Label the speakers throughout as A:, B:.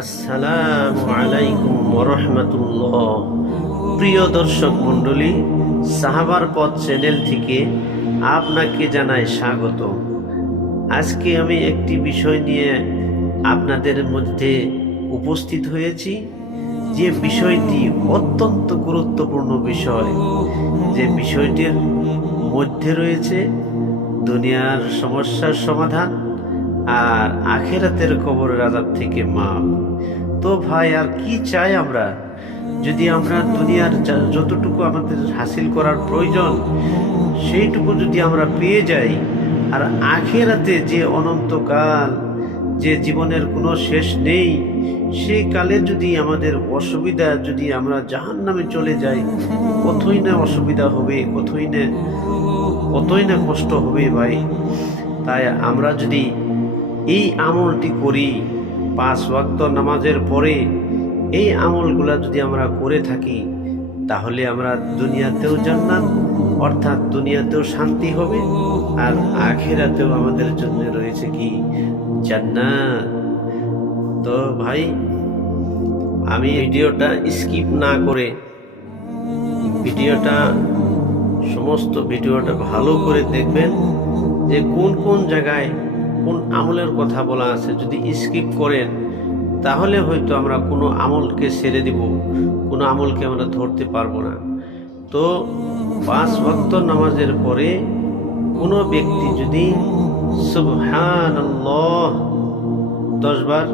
A: আসসালামু আলাইকুম রহমতুল্লাহ প্রিয় দর্শক মণ্ডলী, সাহাবার পথ চ্যানেল থেকে আপনাকে জানাই স্বাগত। আজকে আমি একটি বিষয় নিয়ে আপনাদের মধ্যে উপস্থিত হয়েছি, যে বিষয়টি অত্যন্ত গুরুত্বপূর্ণ বিষয়। যে বিষয়টির মধ্যে রয়েছে দুনিয়ার সমস্যার সমাধান আর আখেরাতের কবরের আজাব থেকে মাপ তো ভাই, আর কি চাই আমরা? যদি আমরা দুনিয়ার যতটুকু আমাদের হাসিল করার প্রয়োজন, সেইটুকু যদি আমরা পেয়ে যাই, আর আখেরাতে যে অনন্তকাল, যে জীবনের কোনো শেষ নেই সেই কালে যদি আমাদের অসুবিধা যদি আমরা জাহান নামে চলে যাই, কতই না অসুবিধা হবে, কতই না কতই না কষ্ট হবে ভাই। তাই আমরা যদি এই আমলটি করি, পাঁচ ওয়াক্ত নামাজের পরে এই আমলগুলা যদি আমরা করে থাকি, তাহলে আমরা দুনিয়াতেও জান্নাত, অর্থাৎ দুনিয়াতেও শান্তি হবে আর আখেরাতেও আমাদের জন্য রয়েছে কি? জান্নাত। তো ভাই, আমি ভিডিওটা স্কিপ না করে ভিডিওটা, সমস্ত ভিডিওটা ভালো করে দেখবেন যে কোন কোন জায়গায় কোন আমলের কথা বলা আছে, যদি স্কিপ করেন, তাহলে হয়তো আমরা কোনো আমলকে ছেড়ে দিব, কোনো আমলকে আমরা ধরতে পারব না। তো পাঁচ ভক্ত নামাজের পরে কোনো ব্যক্তি যদি সুবহানাল্লাহ দশবার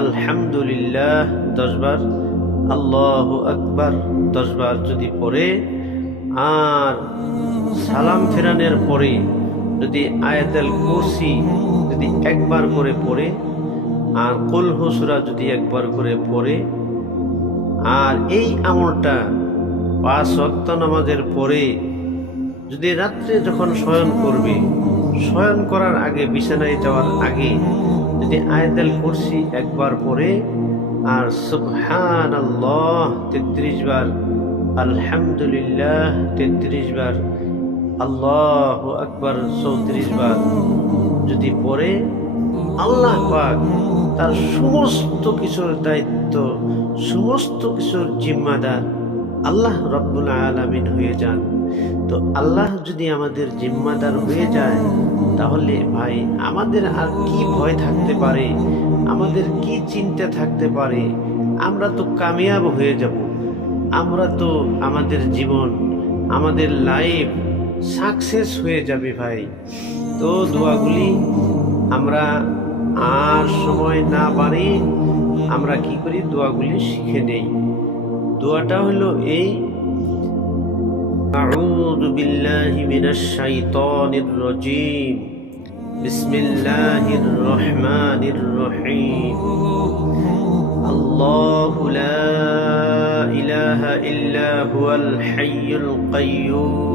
A: আলহামদুলিল্লাহ দশবার আল্লাহ আকবার দশবার যদি পরে আর সালাম ফেরানের পরে যদি আয়াতাল কুরসি যদি একবার করে পড়ে, আর কুল হুসরা যদি একবার করে পড়ে, আর এই আমলটা পাঁচ ওয়াক্ত নামাজের পরে যদি রাত্রে যখন শয়ন করবে, শয়ন করার আগে, বিছানায় যাওয়ার আগে যদি আয়াতাল কুরসি একবার পড়ে, আর সুবহান আল্লাহ তেত্রিশ বার, আলহামদুলিল্লাহ তেত্রিশ বার আল্লাহ আকবার চৌত্রিশ বার। যদি পড়ে, আল্লাহ পাক তার সমস্ত কিছুর দায়িত্ব, সমস্ত কিছুর জিম্মাদার আল্লাহ রব্বুল আলামিন হয়ে যান। তো আল্লাহ যদি আমাদের জিম্মাদার হয়ে যায়, তাহলে ভাই আমাদের আর কি ভয় থাকতে পারে? আমাদের কি চিন্তা থাকতে পারে? আমরা তো কামিয়াব হয়ে যাব। আমরা তো আমাদের জীবন, আমাদের লাইফ সাকসেস হয়ে যাবে ভাই তো দোয়াগুলি আমরা আর সময় না বাড়ি আমরা কি করি দোয়াগুলি শিখে নেই দোয়াটা হলো এই أعوذ بالله من الشيطان الرجيم بسم الله الرحمن الرحيم الله لا إله إلا هو الحي القيوم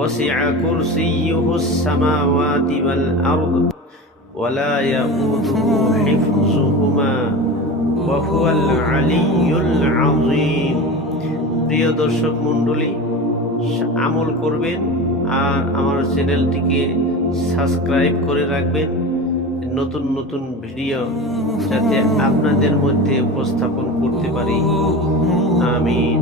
A: وسع كرسيه السماوات والأرض ولا يؤوده حفظهما وهو العلي العظيم প্রিয় দর্শক মণ্ডলী আমল করবেন আর আমার চ্যানেলটিকে সাবস্ক্রাইব করে রাখবেন নতুন নতুন ভিডিও যাতে আপনাদের মধ্যে উপস্থাপন করতে পারি আমিন